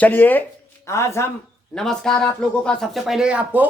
चलिए आज हम नमस्कार आप लोगों का। सबसे पहले आपको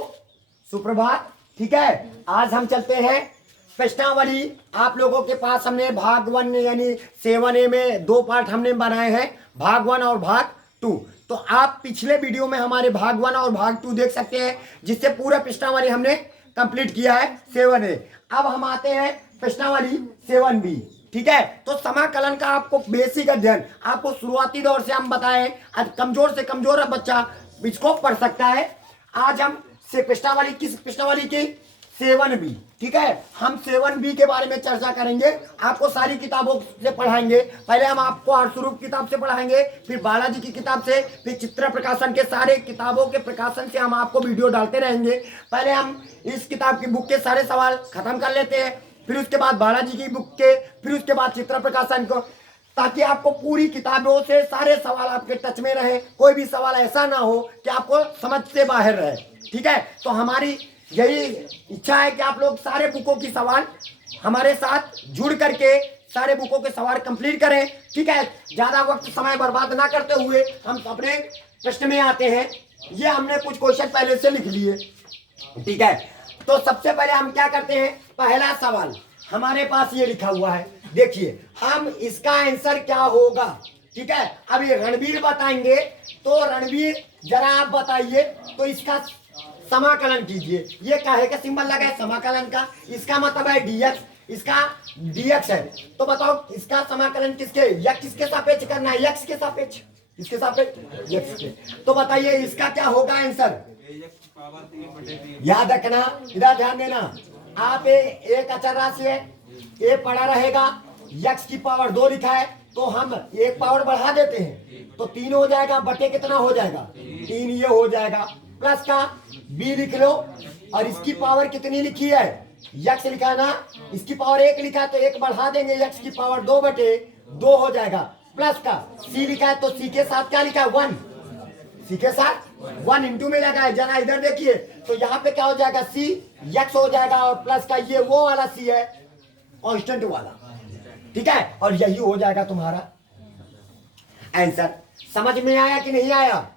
सुप्रभात। ठीक है, आज हम चलते हैं प्रश्नावली। आप लोगों के पास हमने भाग 1 यानी 7A में 2 पार्ट हमने बनाए हैं, भाग 1 और भाग 2। तो आप पिछले वीडियो में हमारे भाग 1 और भाग 2 देख सकते हैं, जिससे पूरा प्रश्नावली हमने कंप्लीट किया है 7A। अब हम आते हैं प्रश्नावली 7B। ठीक है, तो समाकलन का आपको बेसिक अध्ययन आपको शुरुआती दौर से हम बताएं। आज कमजोर से कमजोर बच्चा इसको पढ़ सकता है। आज हम से प्रश्नावली किस प्रश्नावली की 7B। ठीक है, हम 7B के बारे में चर्चा करेंगे। आपको सारी किताबों से पढ़ाएंगे। पहले हम आपको हर्षरूप किताब से पढ़ाएंगे, फिर बालाजी की किताब से, फिर चित्र प्रकाशन के सारे किताबों के प्रकाशन से हम आपको वीडियो डालते रहेंगे। पहले हम इस किताब की बुक के सारे सवाल खत्म कर लेते हैं, फिर उसके बाद बालाजी की बुक के, फिर उसके बाद चित्र प्रकाशन को, ताकि आपको पूरी किताबों से सारे सवाल आपके टच में रहे। कोई भी सवाल ऐसा ना हो कि आपको समझ से बाहर रहे। ठीक है, तो हमारी यही इच्छा है कि आप लोग सारे बुकों की सवाल हमारे साथ जुड़ करके सारे बुकों के सवाल कंप्लीट करें। ठीक है, ज्यादा वक्त समय बर्बाद ना करते हुए हम अपने प्रश्न में आते हैं। ये हमने कुछ क्वेश्चन पहले से लिख लिए। ठीक है, तो सबसे पहले हम क्या करते हैं, पहला सवाल हमारे पास ये लिखा हुआ है, देखिए हम इसका आंसर क्या होगा। ठीक है, अब ये रणवीर बताएंगे, तो रणवीर जरा आप बताइए, तो इसका समाकलन कीजिए। ये काहे का सिंबल लगा है समाकलन का, इसका मतलब है dx, इसका dx है। तो बताओ इसका समाकलन किसके, या किसके सापेक्ष करना है, x के सापेक्ष, किसके सापेक्ष, x के। तो बताइए इसका क्या होगा आंसर। याद रखना, इधर ध्यान देना, आप एक अचर राशि है, ये पड़ा रहेगा, x की पावर 2 लिखा है, तो हम एक पावर बढ़ा देते हैं तो 3 हो जाएगा, बटे कितना हो जाएगा 3, ये हो जाएगा। प्लस का b लिख लो, और इसकी पावर कितनी लिखी है, x लिखा है ना, इसकी पावर 1 लिखा है, तो 1 बढ़ा देंगे, x की पावर 2 बटे 2 हो जाएगा। प्लस का c लिखा है, तो c के साथ क्या लिखा है 1, c के साथ 1 इंटू में लगा है। जरा इधर देखिए, तो यहाँ पे क्या हो जाएगा c x हो जाएगा, और प्लस का ये वो वाला c है कांस्टेंट वाला। ठीक है, और यही हो जाएगा तुम्हारा आंसर। समझ में आया कि नहीं आया,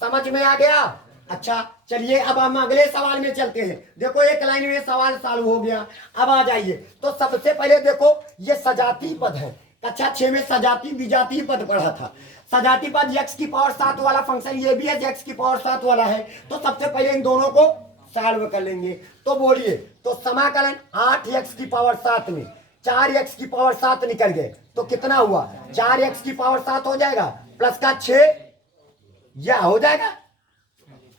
समझ में आ गया। अच्छा चलिए अब हम अगले सवाल में चलते हैं। देखो एक लाइन में सवाल सॉल्व हो गया। अब आ जाइए, तो सबसे पहले देखो ये सजाती पद है। कक्षा 6 में सजाती विजातीय पद पढ़ा था। सजाती पद x की पावर 7 वाला फंक्शन, ये भी है x की पावर 7 वाला है। तो सबसे पहले इन दोनों को सॉल्व कर लेंगे। तो बोलिए, तो समाकलन 8x की पावर 7 में 4x की पावर 7 निकल गए, तो कितना हुआ 4x की पावर 7 हो जाएगा, प्लस का 6 या हो जाएगा,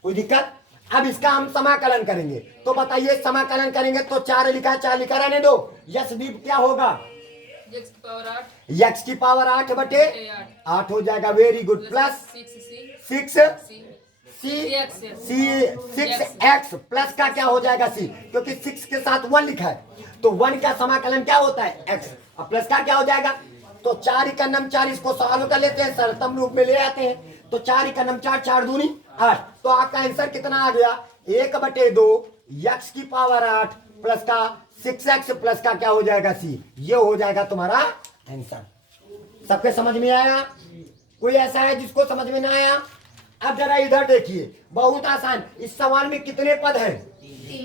कोई दिक्कत। अब इसका हम समाकलन करेंगे, तो बताइए समाकलन करेंगे तो 4 लिखा, 4 लिखा रहने दो। यशदीप क्या होगा, x की पावर 8 बटे 8 हो जाएगा, very good. Plus 6x plus का क्या हो जाएगा c, क्योंकि 6 के साथ 1 लिखा है, तो 1 का समाकलन क्या होता है x, और प्लस का क्या हो जाएगा, तो 4 इकन्नम 4, इसको सॉल्व कर लेते हैं, सरतम रूप में ले आते हैं। तो 4 इकन्नम 4, 4 दूनी 8, तो आपका आंसर कितना आ गया 1 बटे 2 x की पावर 8 प्लस का 6x प्लस का क्या हो जाएगा c, ये हो जाएगा तुम्हारा आंसर। सबके समझ में आया, कोई ऐसा है जिसको समझ में ना आया। अब जरा इधर देखिए, बहुत आसान। इस सवाल में कितने पद हैं,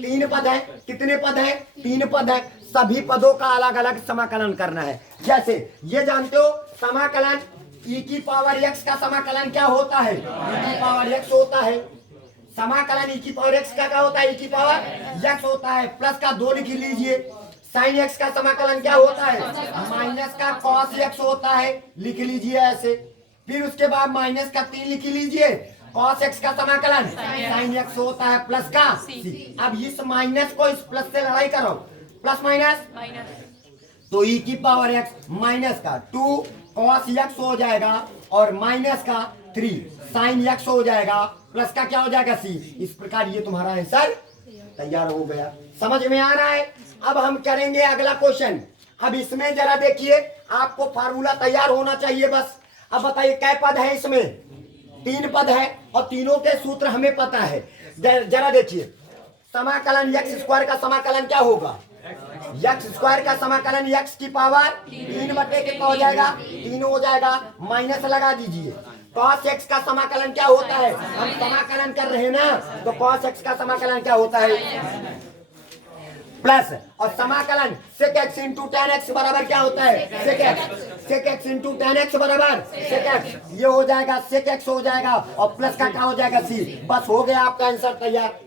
3 पद है। कितने पद है, 3 पद है। सभी पदों का अलग अलग समाकलन करना है। जैसे ये जानते हो समाकलन e की पावर x का समाकलन क्या होता है, e की पावर x होता है। समाकलन e की पावर x का क्या होता है, e की पावर x होता है। प्लस का 2 लिख लीजिए। साइन x का समाकलन क्या होता है, माइनस का cos x होता है, लिख लीजिए ऐसे। फिर उसके बाद माइनस का 3 लिख लीजिए, cos x का समाकलन sin x होता है, प्लस का c। अब इस माइनस को इस प्लस से लड़ाई करो, प्लस माइनस, तो e की पावर x माइनस का 2 cos x हो जाएगा, और माइनस का 3 sin x हो जाएगा, प्लस का क्या हो जाएगा c। इस प्रकार ये तुम्हारा आंसर तैयार हो गया। समझ में आ रहा है। अब हम करेंगे अगला क्वेश्चन। अब इसमें जरा देखिए, आपको फार्मूला तैयार होना चाहिए बस। अब बताइए कै पद है इसमें, 3 पद है, और तीनों के सूत्र हमें पता है। जरा देखिए, समाकलन x स्क्वायर का समाकलन क्या होगा, यक्स स्क्वायर का समाकलन यक्स की पावर 3 बटे कितना हो जाएगा 3 हो जाएगा, माइनस लगा दीजिए। cos x का समाकलन क्या होता है, हम समाकलन कर रहे हैं ना, तो cos x का समाकलन क्या होता है प्लस, और समाकलन sec x into tan x बराबर क्या होता है sec x into tan x बराबर sec x, ये हो जाएगा sec x हो जाएगा, और प्लस का क्या हो जाएगा c। बस हो गया आपका आंसर तैयार।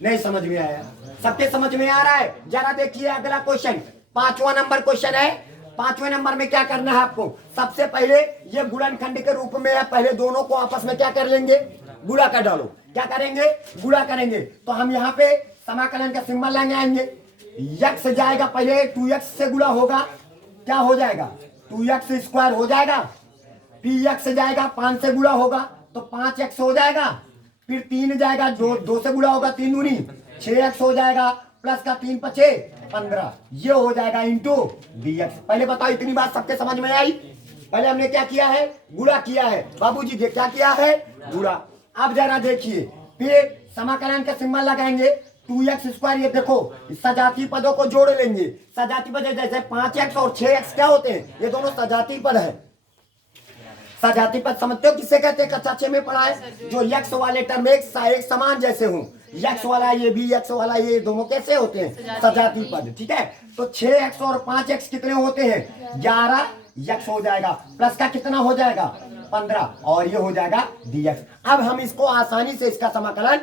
नहीं समझ में आया, सबके समझ में आ रहा है? जरा देखिए अगला क्वेश्चन, 5वां नंबर क्वेश्चन है। 5वें नंबर में क्या करना है आपको, सबसे पहले ये गुणनखंड के रूप में है, पहले दोनों को आपस में क्या कर लेंगे, गुणा कर डालो। क्या करेंगे, गुणा करेंगे। तो हम यहाँ पे समाकलन का सिंबल लगाएंगे, यक्स जाएगा पहले 2x से गुणा होगा, क्या हो जाएगा 2x स्क्वायर हो जाएगा, फिर x जाएगा 5 से गुणा होगा तो 5x हो जाएगा, फिर 3 जाएगा 2 से गुणा होगा 3 दूनी 6x हो जाएगा, प्लस का 3 पचे 15, ये हो जाएगा इंटू dx। पहले बताओ इतनी बात सबके समझ में आई? पहले हमने क्या किया है, गुणा किया है बाबूजी, क्या किया है, गुणा। अब जरा देखिए, फिर समाकलन का सिंबल लगाएंगे 2x स्क्वायर, ये देखो सजातीय पदों को जोड़ लेंगे। सजातीय पद जैसे 5x और 6x क्या होते हैं, ये दोनों सजातीय पद है। सजातीय पद समझते हो किससे कहते हैं, कक्षा 6 में पढ़ा है, जो यक्स वाले टर्म एक समान जैसे हूं, यक्स वाला ये भी यक्स वाला ये दोनों कैसे होते हैं, सजातीय पद। ठीक है, तो 6x और 5x कितने होते हैं, 11 यक्स हो जाएगा, प्लस का कितना हो जाएगा 15, और ये हो जाएगा dx। अब हम इसको आसानी से इसका समाकलन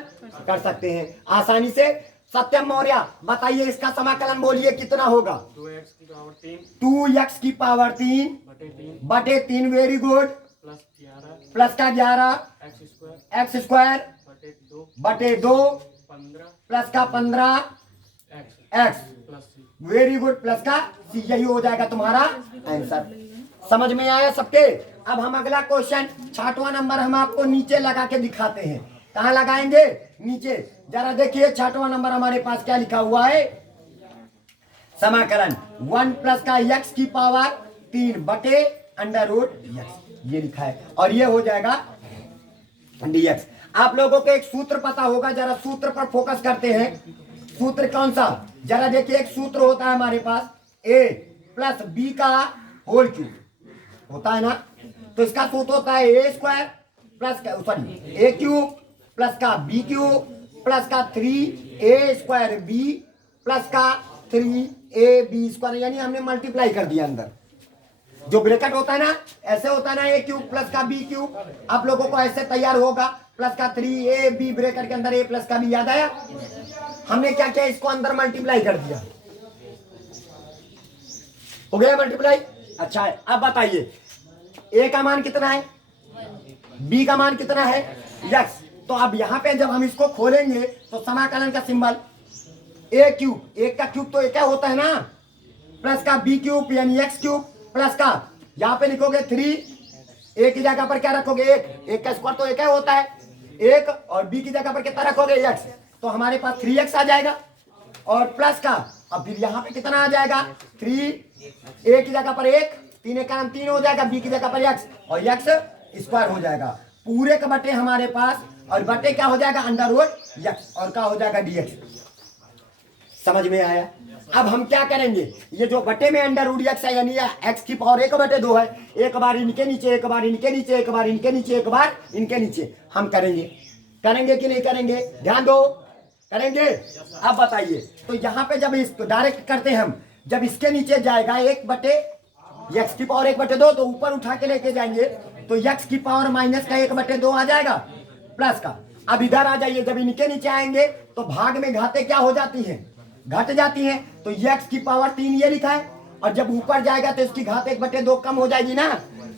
कर सकते हैं, आसानी से। सत्यम मौर्य बताइए इसका समाकलन बोलिए कितना होगा, 2x की पावर 3 बटे 3 वेरी गुड, प्लस का 11 एक्स स्क्वायर बटे 2 प्लस का 15 एक्स वेरी गुड, प्लस का सी, यही हो जाएगा तुम्हारा आंसर। समझ में आया सबके? अब हम अगला क्वेश्चन 6वां नंबर हम आपको नीचे लगा के दिखाते हैं। कहाँ लगाएंगे, नीचे। जरा देखिए 6वां नंबर हमारे पास क्या लिखा हुआ है, समाकलन 1 प्लस का x की पावर 3 बटे अंडर रूट x, ये लिखा है, और ये हो जाएगा dx। आप लोगों को एक सूत्र पता होगा, जरा सूत्र पर फोकस करते हैं। सूत्र कौन सा, जरा देखिए, एक सूत्र होता है हमारे पास a प्लस b का होल क्यूब होता है ना, तो इसका सूत्र होता है a स्क्वायर प्लस का सॉरी a क्यूब प्लस का b क्यूब प्लस का 3a स्क्वायर b प्लस का 3ab स्क्वायर, यानी हमने मल्टीप्लाई कर दिया अंदर। जो ब्रैकेट होता है ना, ऐसे होता है ना, a क्यूब प्लस का b क्यूब, आप लोगों को ऐसे तैयार होगा, प्लस का 3ab ब्रैकेट के अंदर a प्लस का b, याद आया? हमने क्या किया, इसको अंदर मल्टीप्लाई कर दिया, हो गया मल्टीप्लाई। अच्छा है, अब बताइए a का मान कितना है, b का मान कितना है, x। तो अब यहाँ पे जब हम इसको खोलेंगे तो समाकलन का सिंबल a क्यूब, एक का क्यूब तो एक क्या होता है ना, प्लस का b क्यूब यानी x क्यूब प्लस का, यहाँ पे लिखोगे 3, a की जगह पर क्या रखोगे, एक का स्क्वायर तो एक होता है, एक, और b की जगह पर कितना रखोगे x, तो हमारे पास 3x आ जाएगा, और प्लस का, अब फिर यहाँ पे कितना आ जाएगा 3, a की जगह पर 1, 3 का नाम 3 हो जाएगा, b की जगह पर x, और x स्क्वायर हो जाएगा, पूरे का बटे हमारे पास, और बटे क्या हो जाएगा अंडर रूट x, और क्या हो जाएगा dx। समझ में आया? अब हम क्या करेंगे, ये जो बटे में अंडर रूट x है, यानी x की पावर 1/2 है, एक बार इनके नीचे, एक बार इनके नीचे, एक बार इनके नीचे, एक बार इनके नीचे, हम करेंगे, करेंगे कि नहीं करेंगे, ध्यान दो, करेंगे। अब बताइए, तो यहाँ पे जब इसको डायरेक्ट करते हैं हम, जब इसके नीचे जाएगा 1/x की पावर 1/2, तो ऊपर उठा के लेके जाएंगे तो x की पावर माइनस का 1/2 आ जाएगा, प्लस का। अब इधर आ जाइए, जब इनके नीचे आएंगे तो भाग में घाते क्या हो जाती हैं, घट जाती हैं, तो x की पावर 3 ये लिखा है, और जब ऊपर जाएगा तो इसकी घात 1/2 कम हो जाएगी ना,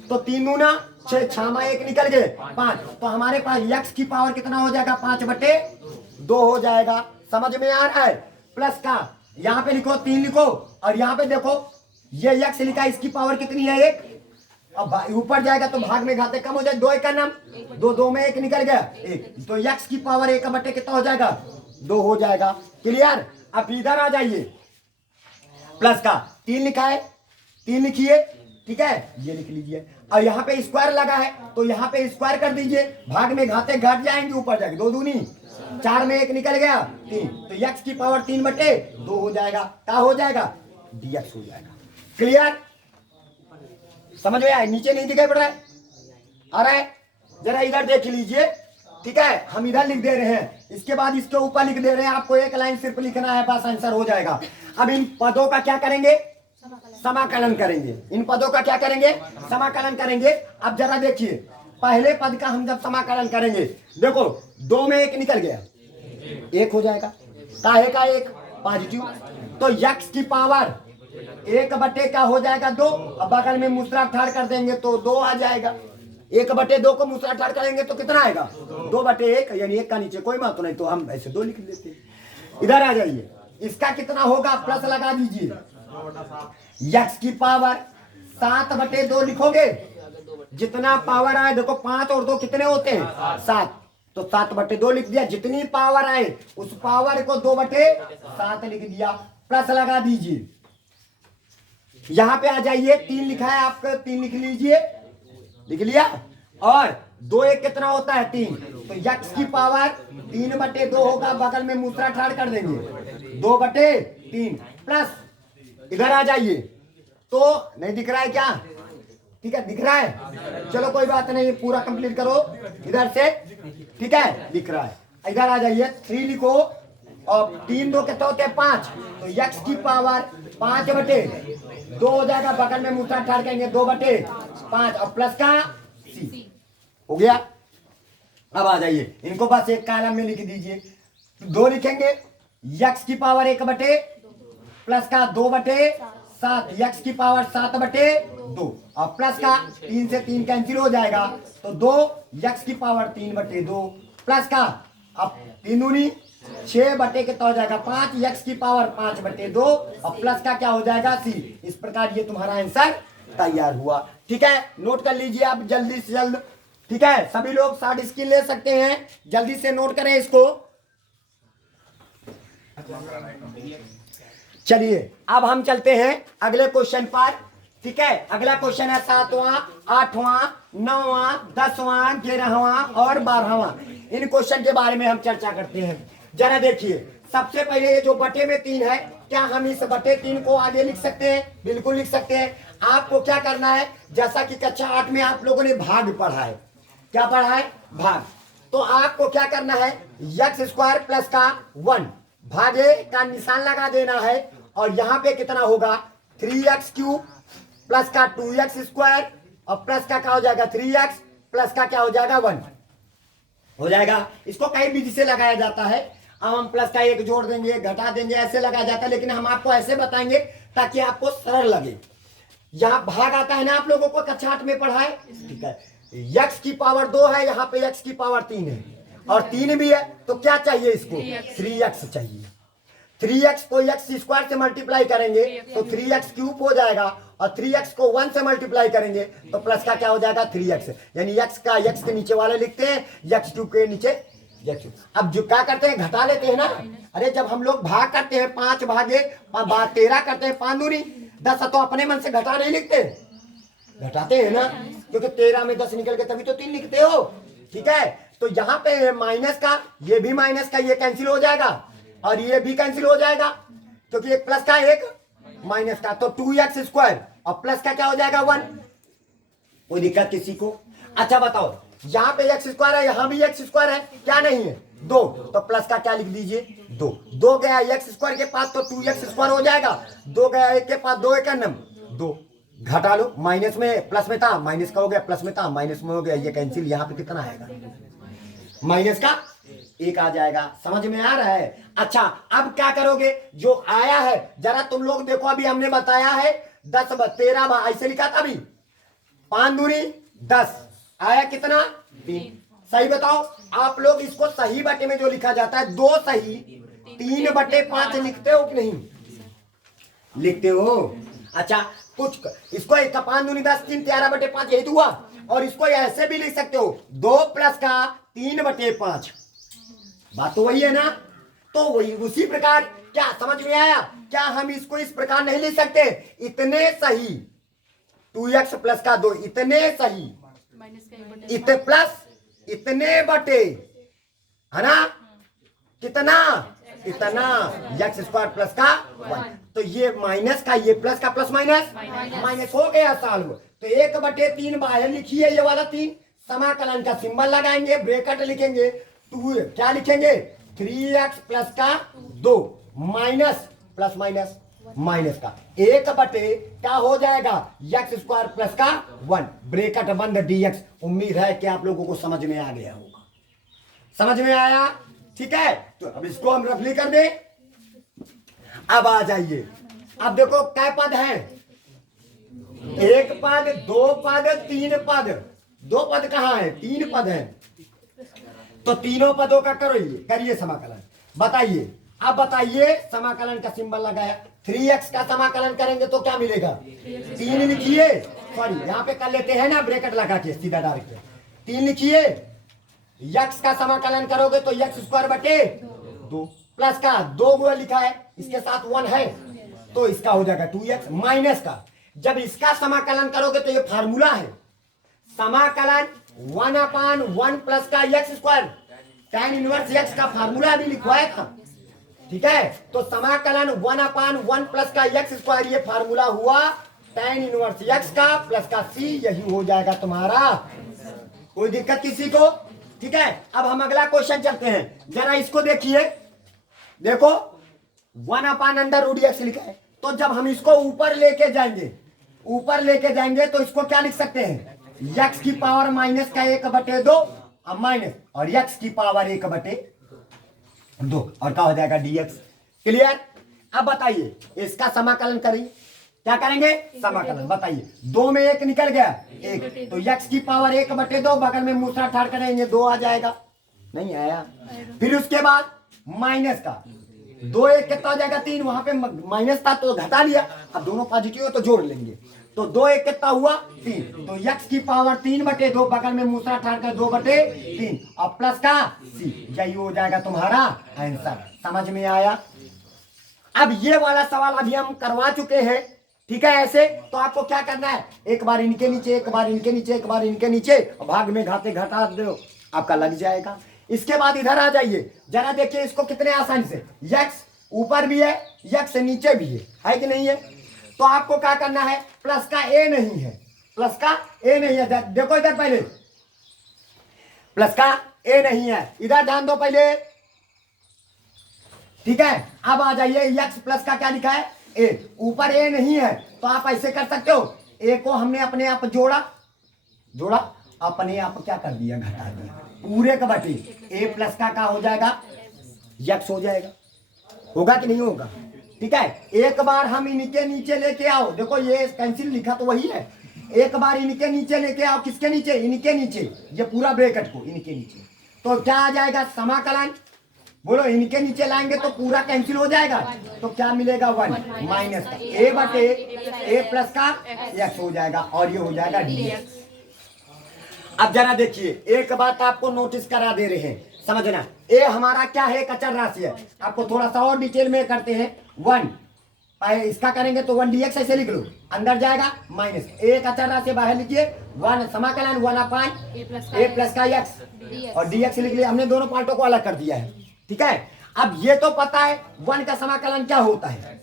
तो 3 दूना 6, 6 1 निकल गए 5, तो हमारे पास x की पावर कितना हो जाएगा 5/2 हो जाएगा। समझ में आ रहा है? प्लस का यहाँ पे लिखो 3 लिखो, और यहाँ पे देखो ये x लिखा है, इसकी पावर कितनी है 1, अब ऊपर जाएगा तो भाग में घाते कम हो जाए, 2 का नाम 2, 2 में 1 निकल गया 1, तो x की पावर 1/2 कितना हो जाएगा 2 हो जाएगा। क्लियर? अब इधर आ जाइए, प्लस का 3 लिखा है, 3 लिखिए, ठीक है, ये लिख लीजिए, और यहाँ पे स्क्वायर लगा है तो यहाँ पे स्क्वायर कर दीजिए, भाग में घाते घट जाएंगे, ऊपर जाएंगे, 2 दूनी 4 में 1 निकल गया 3, तो x की पावर 3 बटे 2 हो जाएगा। क्या हो जाएगा? dx हो जाएगा। क्लियर? समझ में आया? नीचे नहीं दिखाई पड़ रहा है? आ रहा है? जरा इधर देख लीजिए, ठीक है। हम इधर लिख दे रहे हैं, इसके बाद इसके ऊपर लिख दे रहे हैं। आपको एक लाइन सिर्फ लिखना है, बस आंसर हो जाएगा। अब इन पदों का क्या करेंगे? समाकलन करेंगे। इन पदों का क्या करेंगे? समाकलन करेंगे। अब जरा देखिए, पहले पद का हम जब समाकलन करेंगे, देखो 2 में 1 निकल गया, 1 हो जाएगा। काहे का 1? पॉजिटिव। तो x की पावर 1 बटे क्या हो जाएगा? 2। अब बगल में मूसलाधार कर देंगे तो 2 आ जाएगा। 1 बटे 2 को मूसलाधार करेंगे तो कितना आएगा? 2 बटे 1, यानी 1 का नीचे कोई बात नहीं, तो हम ऐसे 2 लिख लेते हैं। इधर आ जाइए, इसका कितना होगा? प्लस लगा दीजिए। x की पावर 7 बटे 2 लिखोगे, जितना पावर आए, देखो 5 और 2 कितने होते हैं? 7, तो 7 बटे 2 लिख दिया। जितनी पावर आए उस पावर को 2 बटे 7 लिख दिया। प्लस लगा दीजिए। यहां पे आ जाइए, 3 लिखा है आपको, 3 लिख लीजिए। लिख लिया? और 2 1 कितना होता है? 3, तो x की पावर 3 बटे 2 होगा। बगल में मूसरा ठाड़ कर देंगे, 2 बटे 3 प्लस। इधर आ जाइए, तो नहीं दिख रहा है क्या? ठीक है, दिख रहा है। चलो कोई बात नहीं, पूरा कंप्लीट करो इधर से, ठीक है, दिख रहा है। इधर आ जाइए, 3 लिखो, और 3 2 कितने होते हैं? 5, तो x की पावर 5 बटे 2 हो जाएगा। बगल में मूसरा ठाड़ करेंगे, 2 बटे 5, और प्लस का c हो गया। अब आ जाइए, इनको बस एक कॉलम में लिख दीजिए। 2 लिखेंगे, x की पावर 1 बटे प्लस का 2 बटे 7, x की पावर 7 बटे 2, और प्लस का 3 से 3 कैंसिल हो जाएगा, तो 2 x की पावर 3 बटे 2 प्लस का, अब 3 दूनी 6 बटे कितना हो जाएगा? 5, x की पावर 5 बटे 2, और प्लस का क्या हो जाएगा? c। इस प्रकार ये तुम्हारा आंसर तैयार हुआ। ठीक है, नोट कर लीजिए आप जल्दी से जल्द। ठीक है, सभी लोग शॉर्ट स्क्रीन ले सकते हैं, जल्दी से नोट करें इसको। चलिए अब हम चलते हैं अगले क्वेश्चन पर। ठीक है, अगला क्वेश्चन है 7वां, 8वां, 9वां, 10वां, 11वां और 12वां। इन क्वेश्चन के बारे में हम चर्चा करते हैं। जरा देखिए, सबसे पहले ये जो बटे में 3 है, क्या हम इस बटे 3 को आगे लिख सकते हैं? बिल्कुल लिख सकते हैं। आपको क्या करना है, जैसा कि कक्षा 8 में आप लोगों ने भाग पढ़ा है। क्या पढ़ा है? भाग। तो आपको क्या करना है, एक्स स्क्वायर प्लस का 1 भागे का निशान लगा देना है, और यहां पे कितना होगा? 3x क्यूब प्लस का 2x स्क्वायर, और प्लस का क्या हो जाएगा? 3x प्लस का क्या हो जाएगा? 1 हो जाएगा। इसको कई विधि से लगाया जाता है। अब हम प्लस का 1 जोड़ देंगे, घटा देंगे, ऐसे लगाया जाता है, लेकिन हम आपको ऐसे बताएंगे ताकि आपको सरल लगे। यहाँ भाग आता है ना, आप लोगों को कक्षा 8 में पढ़ा है। ठीक है, x की पावर 2 है, यहाँ पे x की पावर 3 है, और 3 भी है, तो क्या चाहिए इसको? 3x चाहिए। 3x को x स्क्वायर से मल्टीप्लाई करेंगे तो 3x क्यूब हो जाएगा, और 3x को 1 से मल्टीप्लाई करेंगे तो प्लस का क्या हो जाएगा? 3x। यानी x का x के नीचे वाले लिखते हैं, x क्यूब के नीचे x। अब जो क्या करते हैं, घटा लेते हैं ना। अरे जब हम लोग भाग करते हैं, 5 भागे 13 करते हैं, 5 दूनी 10, तो अपने मन से घटा नहीं लिखते, घटाते हैं ना, क्योंकि 13 में 10 निकल के तभी तो 3 लिखते हो। ठीक है, तो यहाँ पे माइनस का, ये भी माइनस का, ये कैंसिल हो जाएगा, और ये भी कैंसिल हो जाएगा, क्योंकि एक प्लस का एक माइनस का, तो 2x स्क्वायर और प्लस का क्या हो जाएगा? 1। कोई दिक्कत किसी को? अच्छा बताओ, यहाँ पे x स्क्वायर है, यहाँ भी x स्क्वायर है, क्या नहीं है? 2, तो प्लस का क्या लिख दीजिए? 2। 2 गया x स्क्वायर के पास तो 2x स्क्वायर हो जाएगा, 2 गया 1 के पास, 2 1 2। घटा लो, माइनस में प्लस में था, माइनस का हो गया, प्लस में था, माइनस में हो गया, ये कैंसिल। यहाँ पे कितना आएगा? माइनस का 1 आ जाएगा। समझ में आ रहा है? अच्छा, अब क्या करोगे? जो आया है जरा तुम लोग देखो, अभी हमने बताया है 10 13 ऐसे लिखा था अभी, 5 दूनी 10 आया कितना? 3। सही बताओ आप लोग, इसको सही बटे में जो लिखा जाता है 2 सही 3 बटे 5 लिखते हो कि नहीं लिखते हो? अच्छा, कुछ इसको 5 दूनी 10, 3 13 बटे 5 यही तो हुआ। और इसको ऐसे भी लिख सकते हो, 2 प्लस का 3 बटे 5। बात तो वही है ना? तो वही उसी प्रकार, क्या समझ में आया? क्या हम इसको इस प्रकार नहीं लिख सकते? इतने सही 2x प्लस का 2, इतने सही प्लस इतने बटे, है ना? कितना, इतना एक्स स्क्वायर प्लस का 1। तो ये माइनस का ये प्लस का प्लस माइनस माइनस हो गया सॉल्व। तो 1/3 बाहर लिखिए, ये वाला 3 समाकलन का सिंबल लगाएंगे, ब्रैकेट लिखेंगे, 2 क्या लिखेंगे 3x प्लस का 2 माइनस प्लस माइनस माइनस का 1/, क्या हो जाएगा एक्स स्क्वायर प्लस का 1 ब्रैकेट बंद dx। उम्मीद है कि आप लोगों को समझ में आ गया होगा। समझ में आया, ठीक है। तो अब इसको हम रफली कर दें। अब आ जाइए, अब देखो क्या पद है, 1 पद 2 पद 3 पद। 2 पद कहाँ है, 3 पद है। तो तीनों पदों का करो, ये करिए समाकलन, बताइए। अब बताइए, समाकलन का सिंबल लगाया, 3x का समाकलन करेंगे तो क्या मिलेगा 3 लिखिए, सॉरी यहाँ पे कर लेते हैं ना ब्रैकेट लगा के सीधा डायरेक्ट 3 लिखिए। x का समाकलन करोगे तो x स्क्वायर बटे 2 प्लस का 2 गुणा लिखा है, इसके साथ 1 है तो इसका हो जाएगा 2x माइनस का। जब इसका समाकलन करोगे तो ये फार्मूला है, समाकलन 1/1 प्लस का x square, tan inverse x का फार्मूला अभी लिखवाया था, ठीक है। तो समाकलन 1/1 प्लस का x स्क्वायर, ये फार्मूला हुआ tan इनवर्स x का प्लस का c, यही हो जाएगा तुम्हारा। कोई दिक्कत किसी को, ठीक है। अब हम अगला क्वेश्चन चलते हैं, जरा इसको देखिए। देखो 1/√x लिखा है, तो जब हम इसको ऊपर लेके जाएंगे, ऊपर लेके जाएंगे तो इसको क्या लिख सकते हैं, x की पावर माइनस का 1/2 माइनस और x की पावर 1/2 और क्या हो जाएगा dx। क्लियर। अब बताइए इसका समाकलन करिए, क्या करेंगे समाकलन, बताइए 2 में 1 निकल गया 1, तो x की पावर 1/2 बगल में मूसरा ठाड़ करेंगे 2 आ जाएगा, नहीं आया। फिर उसके बाद माइनस का 2 1 कितना हो जाएगा 3, वहां पे माइनस था तो घटा लिया, अब दोनों पॉजिटिव हो तो जोड़ लेंगे, तो 2 1 कितना हुआ 3, तो x की पावर 3/2 बगल में मूसरा ठाड़ कर 2/3 और प्लस का c, यही हो जाएगा तुम्हारा आंसर। समझ में आया। अब ये वाला सवाल अभी हम करवा चुके हैं, ठीक है। ऐसे तो आपको क्या करना है, एक बार इनके नीचे, एक बार इनके नीचे, एक बार इनके नीचे, भाग में घाते घटा दो, आपका लग जाएगा। इसके बाद इधर आ जाइए, जरा देखिए इसको कितने आसानी से, x ऊपर भी है x नीचे भी है कि नहीं है। तो आपको क्या करना है, प्लस का a नहीं है, प्लस का a नहीं है, देखो इधर पहले प्लस का a नहीं है, इधर ध्यान दो पहले, ठीक है। अब आ जाइए x प्लस का क्या लिखा है a, ऊपर a नहीं है तो आप ऐसे कर सकते हो, a को हमने अपने आप जोड़ा, अपने आप क्या कर दिया घटा दिया, पूरे का बटे a प्लस का क्या हो जाएगा x हो जाएगा, होगा कि नहीं होगा, ठीक है। एक बार हम इनके नीचे लेके आओ, देखो ये कैंसिल लिखा तो वही है, एक बार इनके नीचे लेके आओ, किसके नीचे, इनके नीचे, ये पूरा ब्रैकेट को इनके नीचे, तो क्या आ जाएगा समाकलन, बोलो इनके नीचे लाएंगे तो पूरा कैंसिल हो जाएगा, तो क्या मिलेगा 1 माइनस का a प्लस का x हो जाएगा और ये हो जाएगा dx। अब जरा देखिए, एक बात आपको नोटिस करा दे रहे हैं, समझना, ए हमारा क्या है, एक अचर राशि है। आपको थोड़ा सा और डिटेल में करते हैं, 1 इसका करेंगे तो 1 dx ऐसे लिख लो, अंदर जाएगा माइनस, एक अचर राशि बाहर लिखिए 1 समाकलन 1/a प्लस का x और dx लिख लिया, हमने दोनों पार्टों को अलग कर दिया है, ठीक है। अब ये तो पता है 1 का समाकलन क्या होता है,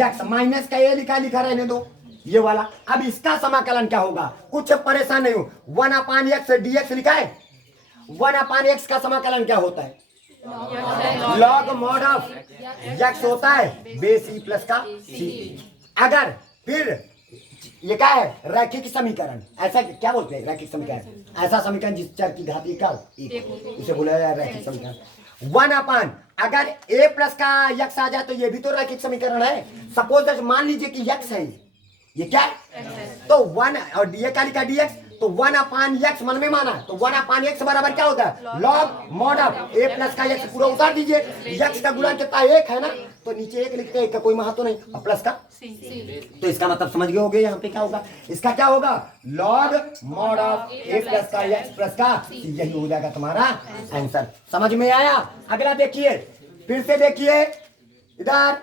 x माइनस का a लिखा रहने दो ये वाला। अब इसका समाकलन क्या होगा, कुछ परेशान नहीं हो, 1/x dx लिखा है, 1/x का समाकलन क्या होता है, लॉग मॉड ऑफ x होता है बेस e प्लस का c। अगर फिर ये क्या है, रैखिक समीकरण, ऐसा क्या बोलते हैं रैखिक समीकरण, ऐसा समीकरण जिस चर की घात का इसे बोला जाए रैखिक समीकरण। 1/, अगर a प्लस का x आ जाए तो ये भी तो रैखिक समीकरण है। सपोज मान लीजिए कि x है, ये क्या है, तो 1 और ये क्या लिखा dx, तो 1/x मन में माना, तो 1/x बराबर क्या होता है, log mod of a plus का x, पूरा उतार दीजिए, x का गुणा कितना 1 है ना, तो नीचे 1 लिखते हैं, 1 का कोई महत्व नहीं, और प्लस का तो इसका मतलब समझ गए होगे यहाँ पे क्या होगा, इसका क्या होगा log mod of a plus का x प्लस का, यही हो जाएगा तुम्हारा आंसर। समझ में आया। अगला देखिए, फिर से देखिए इधर,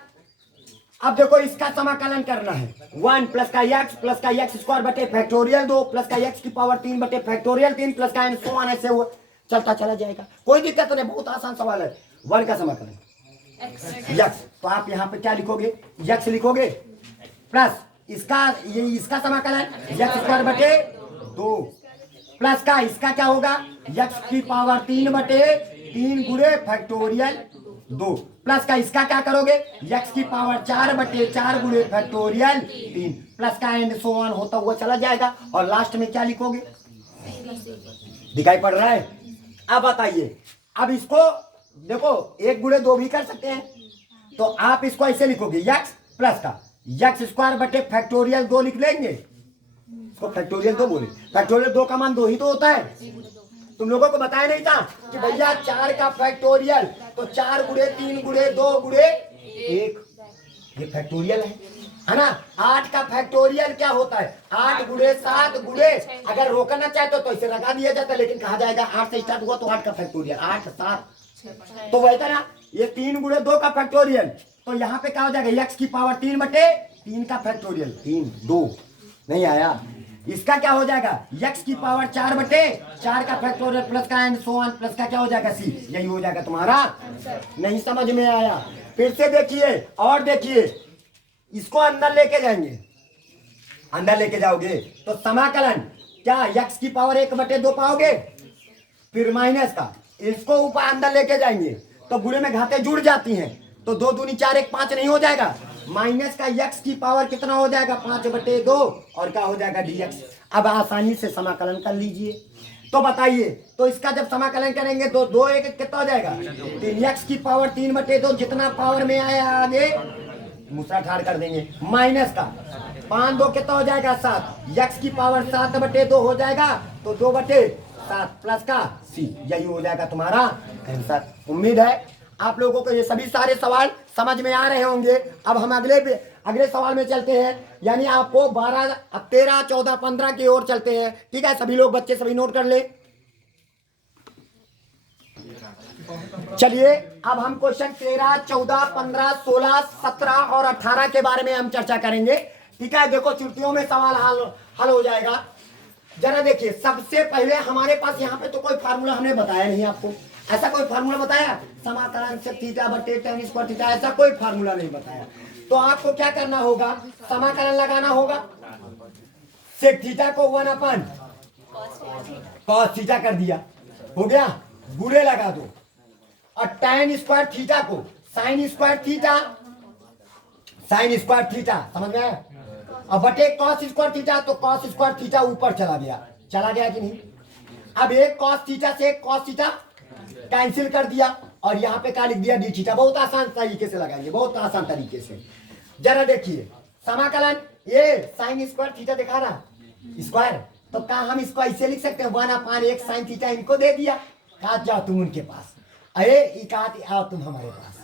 अब देखो इसका समाकलन करना है, 1 प्लस का x स्क्वायर बटे फैक्टोरियल 2 प्लस का x की पावर 3 बटे फैक्टोरियल 3 प्लस का एंड सो ऑन, ऐसे हुआ चलता चला जाएगा, कोई दिक्कत नहीं, बहुत आसान सवाल है। 1 का समाकलन यक्स, तो आप यहाँ पे क्या लिखोगे, यक्स लिखोगे प्लस इसका समाकलन यक्स स्क्वायर बटे 2 प्लस का इसका क्या होगा यक्स की पावर 3 गुणे फैक्टोरियल 2 प्लस का इसका क्या करोगे यक्स की पावर 4 गुणे फैक्टोरियल 3 प्लस का एंड सो ऑन होता हुआ चला जाएगा और लास्ट में क्या लिखोगे, दिखाई पड़ रहा है। अब बताइए, अब इसको देखो 1 गुणे 2 भी कर सकते हैं, तो आप इसको ऐसे लिखोगे यक्स प्लस का यक्स स्क्वायर बटे फैक्टोरियल 2 लिख लेंगे, इसको फैक्टोरियल 2 बोले, फैक्टोरियल 2 का मान 2 ही तो होता है। तुम लोगों को बताया नहीं था कि भैया 4 का फैक्टोरियल तो 4 गुणे 3 गुणे 2 गुणे 1, ये फैक्टोरियल है ना। 8 का फैक्टोरियल क्या होता है 8 गुणे 7 गुणे, अगर रोकना चाहे तो इसे लगा दिया जाता है, लेकिन कहा जाएगा 8 से स्टार्ट हुआ तो 8 का फैक्टोरियल 8 7, तो वही ना ये 3 गुणे 2 का फैक्टोरियल, तो यहाँ पे क्या हो जाएगा यक्स की पावर 3 बटे 3 का फैक्टोरियल 3 2 नहीं आया। इसका क्या हो जाएगा यक्स की पावर 4 बटे 4 का फैक्टोरियल प्लस का एंड सो ऑन प्लस का क्या हो जाएगा सी, यही हो जाएगा तुम्हारा। नहीं समझ में आया, फिर से देखिए और देखिए, इसको अंदर लेके जाएंगे, अंदर लेके जाओगे तो समाकलन क्या यक्स की पावर 1 बटे 2 पाओगे, फिर माइनस का इसको ऊपर अंदर लेके जाएंगे तो गुणे में घाते जुड़ जाती हैं, तो 2 दूनी 4 1 5 नहीं हो जाएगा, माइनस का यक्स की पावर कितना हो जाएगा 5 बटे 2 और क्या हो जाएगा dx। अब आसानी से समाकलन कर लीजिए, तो बताइए, तो इसका जब समाकलन करेंगे तो 2 1 कितना हो जाएगा 3 यक्स की पावर 3 बटे 2, जितना पावर में आया आगे मूसला ठाड़ कर देंगे, माइनस का 5 2 कितना हो जाएगा 7 यक्स की पावर 7 बटे 2 हो जाएगा, तो 2 बटे 7 प्लस का सी, यही हो जाएगा तुम्हारा आंसर। उम्मीद है आप लोगों को ये सभी सारे सवाल समझ में आ रहे होंगे। अब हम अगले सवाल में चलते हैं, यानी आपको 12 13 14 15 की ओर चलते हैं, ठीक है। सभी लोग बच्चे सभी नोट कर ले। चलिए अब हम क्वेश्चन 13 14 15 16 17 और 18 के बारे में हम चर्चा करेंगे, ठीक है। देखो चुटकियों में सवाल हल हो जाएगा। जरा देखिए, सबसे पहले हमारे पास यहाँ पे तो कोई फार्मूला हमने बताया नहीं आपको, ऐसा कोई फार्मूला बताया समाकलन से थीटा बटे tan स्क्वायर थीटा, ऐसा कोई फार्मूला नहीं बताया। तो आपको क्या करना होगा, समाकलन लगाना होगा, सेक थीटा को 1 अपन cos थीटा कर दिया, हो गया, गुणे लगा दो, और tan स्क्वायर थीटा को sin स्क्वायर थीटा समझ गया, और बटे cos स्क्वायर थीटा, तो cos स्क्वायर थीटा ऊपर चला गया कि नहीं। अब एक cos थीटा से एक cos थीटा कैंसिल कर दिया और यहाँ पे क्या लिख दिया डी थीटा। बहुत आसान तरीके से लगाएंगे, बहुत आसान तरीके से। जरा देखिए समाकलन, ये साइन स्क्वायर थीटा दिखा रहा स्क्वायर, तो क्या हम इसको ऐसे लिख सकते हैं 1/1 साइन थीटा, इनको दे दिया, कहा जाओ तुम उनके पास, अरे इकात आओ तुम हमारे पास,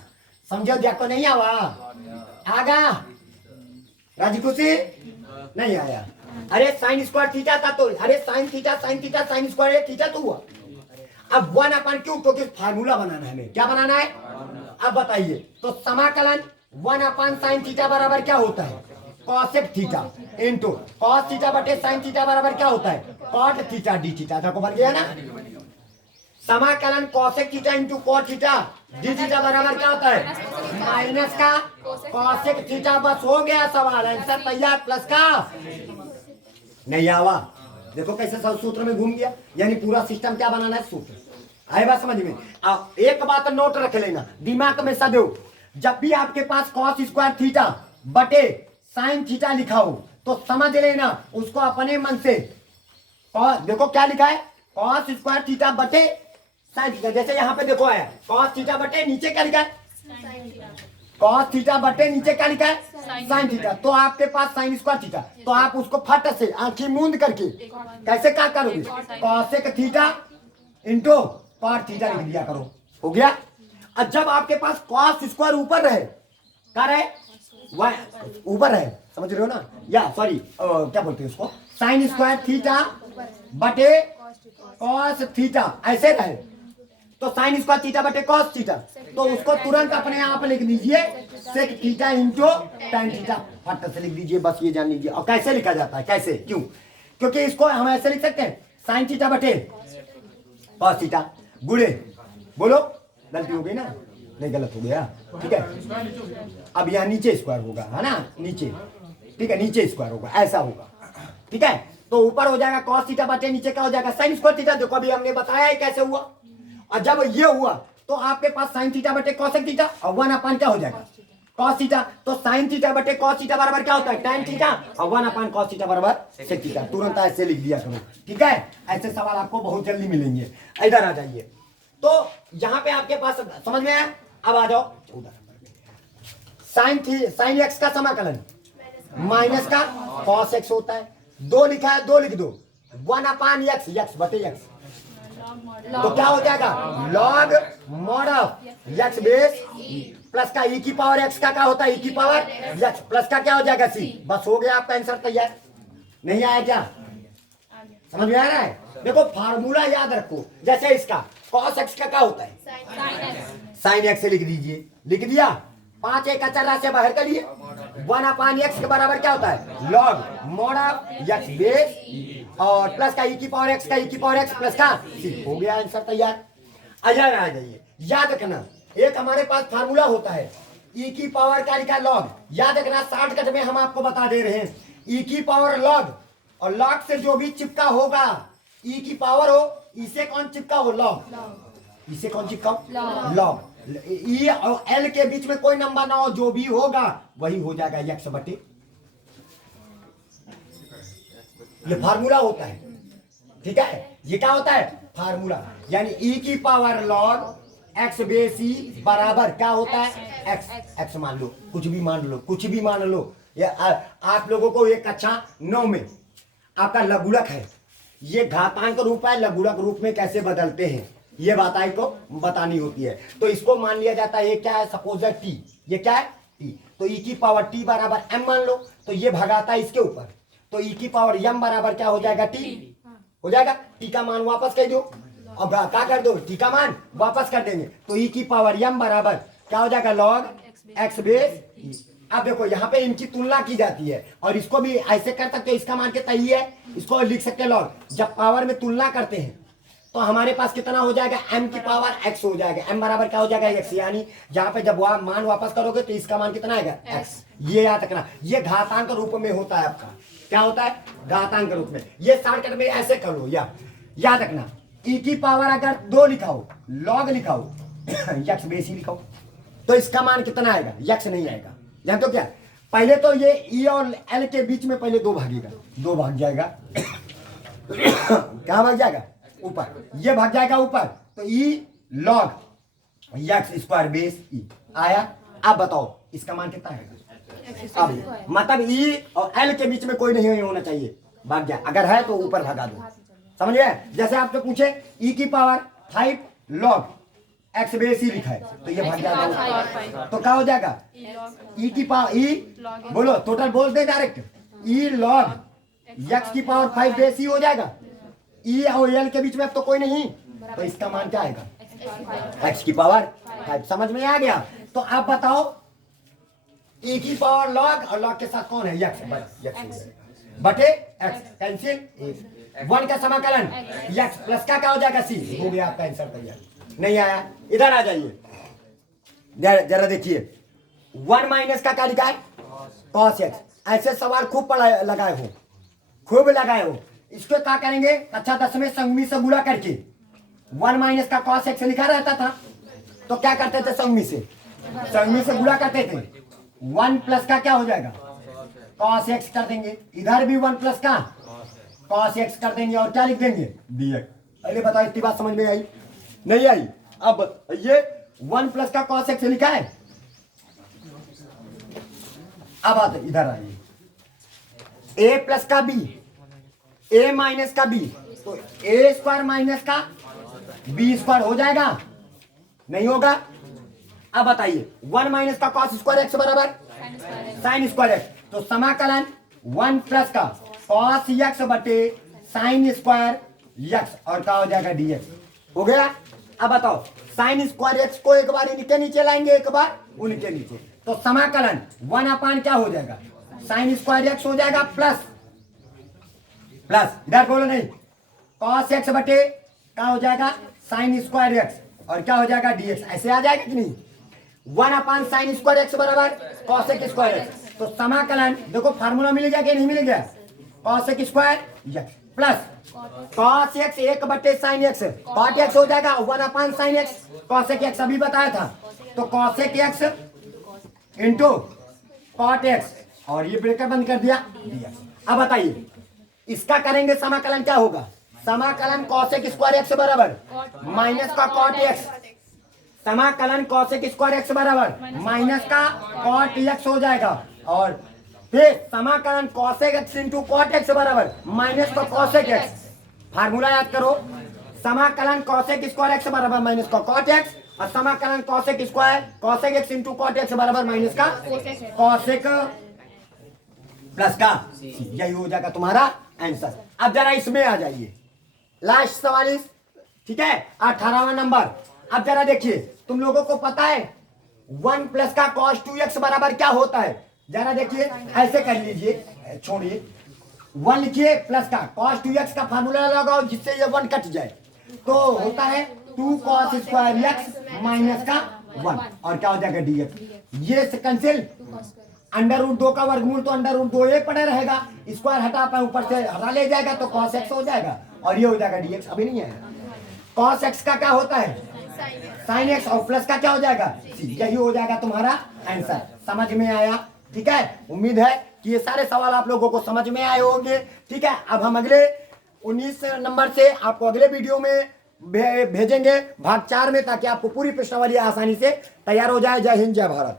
समझो देखो नहीं आवा आगा राजी खुशी नहीं आया। अरे साइन स्क्वायर थीटा था तो अरे sine theta sine square theta तो हुआ। अब 1/, क्योंकि फार्मूला बनाना है हमें, क्या बनाना है। अब बताइए, तो समाकलन 1/sin थीटा बराबर क्या होता है cosec theta into cos theta बटे sin थीटा बराबर क्या होता है cot थीटा डी थीटा। देखो बन गया ना, समाकलन cosec theta into cot theta D theta बराबर क्या होता है माइनस का cosec थीटा। बस हो गया सवाल, आंसर तैयार, प्लस का नहीं आवा। देखो कैसे सूत्र में घूम गया, यानी पूरा सिस्टम क्या बनाना है सूत्र, आए बात समझ में। एक बात नोट रख लेना दिमाग में सदैव, जब भी आपके पास cos स्क्वायर थीटा बटे साइन थीटा लिखा हो तो समझ लेना उसको अपने मन से, देखो क्या लिखा है cos स्क्वायर थीटा बटे साइन थीटा। जैसे यहाँ पे देखो आया cos थीटा बटे नीचे क्या लिखा है cos थीटा बटे नीचे क्या लिखा है साइन थीटा, तो आपके पास साइन स्क्वायर थीटा, तो आप उसको फट से आंखें मूंद करके कैसे क्या करोगे cosec theta into cot theta लिख दिया करो, हो गया। और जब आपके पास cos स्क्वायर ऊपर रहे, क्या रहे ऊपर रहे, समझ रहे हो ना, या सॉरी क्या बोलते हैं उसको, साइन स्क्वायर थीटा बटे cos थीटा ऐसे रहे, तो साइन स्क्वायर थीटा बटे cos थीटा, तो उसको तुरंत अपने आप लिख दीजिए sec theta into tan theta, फट से लिख दीजिए, बस ये जान लीजिए। और कैसे लिखा जाता है, कैसे, क्यों, क्योंकि इसको हम ऐसे लिख सकते हैं साइन थीटा बटे cos थीटा गुणे, बोलो गलती हो गई ना, नहीं गलत हो गया, ठीक है। अब यहाँ नीचे स्क्वायर होगा, है ना, नीचे, ठीक है, नीचे स्क्वायर होगा, ऐसा होगा, ठीक है। तो ऊपर हो जाएगा cos थीटा बटे नीचे क्या हो जाएगा sin स्क्वायर थीटा, जो कभी हमने बताया है कैसे हुआ। और जब ये हुआ तो आपके पास sin थीटा बटे cosec थीटा और 1 क्या हो जाएगा cos थीटा। तो sin थीटा बटे cos थीटा बराबर क्या होता है tan थीटा और 1 cos थीटा बराबर sec थीटा। तुरंत ऐसे लिख दिया करो, ठीक है। ऐसे सवाल आपको बहुत जल्दी मिलेंगे। इधर आ जाइए, तो यहाँ पे आपके पास समझ में आया। अब आ जाओ sin x का समाकलन माइनस का cos x होता है। 2 लिखा है, 2 लिख दो, 1/x, x बटे x, तो क्या हो जाएगा log mod of x base plus का e की पावर x का क्या होता है e की पावर x प्लस का क्या हो जाएगा c। बस हो गया आपका आंसर तैयार। नहीं आया क्या, समझ में आ रहा है। देखो फार्मूला याद रखो, जैसे इसका cos x का क्या होता है sin x से लिख दीजिए, लिख दिया। 5 एक अचर राशि से बाहर कर लिए, 1/x के बराबर क्या होता है log mod of x base और प्लस का e की पावर x का e की पावर x प्लस का c। हो गया आंसर तैयार। अजय आ जाइए, याद रखना एक हमारे पास फार्मूला होता है e की पावर का लिखा log, याद रखना शॉर्टकट में हम आपको बता दे रहे हैं e की पावर log, और log से जो भी चिपका होगा e की पावर हो, इसे कौन चिपका हो log, इसे कौन चिपका log, ई और एल के बीच में कोई नंबर ना हो, जो भी होगा वही हो जाएगा x बटे। ये फार्मूला होता है, ठीक है। ये क्या होता है फार्मूला, यानी e की power log x base e बराबर क्या होता है x मान लो, कुछ भी मान लो, कुछ भी मान लो। ये आप लोगों को एक कक्षा 9 में आपका लघुलक है, ये घातांक रूप है, लघुलक रूप में कैसे बदलते हैं ये बात आपको बतानी होती है। तो इसको मान लिया जाता है, ये क्या है सपोज है t, ये क्या है t, तो e की पावर t बराबर m मान लो, तो ये भगाता है इसके ऊपर, तो e की पावर m बराबर क्या हो जाएगा t, हो जाएगा। t का मान वापस कर दो, अब क्या कर दो t का मान वापस कर देंगे, तो e की पावर m बराबर क्या हो जाएगा log x बेस e। अब देखो यहाँ पे इनकी तुलना की जाती है, और इसको भी ऐसे कर सकते हो, इसका मान कितना ही है, इसको लिख सकते हैं log। जब पावर में तुलना करते हैं तो हमारे पास कितना हो जाएगा m की पावर x हो जाएगा, m बराबर क्या हो जाएगा x, यानी जहां पे जब मान वापस करोगे तो इसका मान कितना आएगा x। ये याद रखना, ये घातांक रूप में होता है आपका, क्या होता है घातांक रूप में। ये शॉर्टकट में ऐसे कर लो, याद रखना e की पावर अगर 2 लिखाओ log लिखाओ x बेस ही लिखाओ, तो इसका मान कितना आएगा x नहीं आएगा। जान तो क्या, पहले तो ये e और l के बीच में पहले 2 भागेगा, 2 भाग जाएगा क्या भाग जाएगा ऊपर, ये भाग जाएगा ऊपर, तो e log x square base e आया। अब बताओ इसका मान कितना आएगा, अब मतलब e और l के बीच में कोई नहीं होना चाहिए, भाग जाए, अगर है तो ऊपर भगा दो, समझ गए। जैसे आपसे पूछे e की power 5 log x base e लिखा है, तो ये भाग जाएगा, तो क्या हो जाएगा e की पावर e बोलो टोटल बोल दे डायरेक्ट, e log x की पावर 5 बेस e हो जाएगा। ई और एल के बीच में अब तो कोई नहीं, तो इसका मान क्या आएगा x की पावर 5। समझ में आ गया। तो आप बताओ e की पावर log और log के साथ कौन है x बटे x, कैंसिल 1 का समाकलन x प्लस का क्या हो जाएगा c। हो गया आपका आंसर तैयार। नहीं आया, इधर आ जाइए, जरा देखिए 1 माइनस का क्या लिखा है cos x। ऐसे सवाल खूब लगाए हो, खूब लगाए हो। इसको क्या करेंगे कक्षा 10 में संगमी से गुणा करके 1 माइनस का cos x लिखा रहता था, तो क्या करते थे संगमी से गुणा करते थे। 1 प्लस का क्या हो जाएगा cos x कर देंगे, इधर भी 1 प्लस का cos x कर देंगे, और क्या लिख देंगे dx। पहले बताओ इतनी बात समझ में आई नहीं आई। अब ये 1 प्लस का cos x लिखा है। अब आते इधर आइए, a प्लस का b, a माइनस का b, तो a स्क्वायर माइनस का b स्क्वायर हो जाएगा, नहीं होगा। अब बताइए 1 माइनस का cos स्क्वायर x बराबर sin स्क्वायर x, तो समाकलन 1 प्लस का cos x बटे sin स्क्वायर x, और क्या हो जाएगा dx। हो गया। अब बताओ sin स्क्वायर x को एक बार इनके नीचे लाएंगे, एक बार उनके नीचे, तो समाकलन 1 क्या हो जाएगा sin स्क्वायर x हो जाएगा प्लस इधर बोलो नहीं cos x बटे क्या हो जाएगा sin स्क्वायर x, और क्या हो जाएगा dx, ऐसे आ जाएगा कि नहीं। 1/sin² x बराबर cosec² x। तो समाकलन देखो फार्मूला मिल गया कि नहीं मिल गया, cosec² x plus cos x 1/sin x, cot x हो जाएगा 1/sin x, cosec x अभी बताया था, तो cosec x into cot x, और ये ब्रेकर बंद कर दिया dx। अब बताइए इसका करेंगे समाकलन, क्या होगा, समाकलन cosec² x बराबर माइनस का cot x, समाकलन cosec² x बराबर माइनस का cot x हो जाएगा, और फिर समाकलन cosec x into cot x बराबर माइनस का cosec x। फार्मूला याद करो, समाकलन cosec² x बराबर माइनस का cot x, और समाकलन cosec x into cot x बराबर माइनस का cosec प्लस का, यही हो जाएगा तुम्हारा आंसर। अब जरा इसमें आ जाइए, लास्ट सवाल इस, ठीक है, 18वां नंबर। अब जरा देखिए, तुम लोगों को पता है 1 प्लस का cos 2x बराबर क्या होता है, जरा देखिए, ऐसे कर लीजिए, छोड़िए 1 लिखिए प्लस का cos 2x का फार्मूला लगाओ जिससे ये 1 कट जाए, तो होता है 2 cos² x माइनस का 1, और क्या हो जाएगा dx। ये कैंसिल, √2 का वर्गमूल तो √2 ये पड़े रहेगा, स्क्वायर हटा पाए ऊपर से हटा ले जाएगा तो cos x हो जाएगा, और ये हो जाएगा dx। अभी नहीं आएगा, cos x का क्या होता है sin x, और प्लस का क्या हो जाएगा, यही हो जाएगा तुम्हारा आंसर। समझ में आया, ठीक है, उम्मीद है कि ये सारे सवाल आप लोगों को समझ में आए होंगे, ठीक है। अब हम अगले 19 नंबर से आपको अगले वीडियो में भेजेंगे भाग 4 में, ताकि आपको पूरी प्रश्नावली आसानी से तैयार हो जाए। जय हिंद, जय भारत।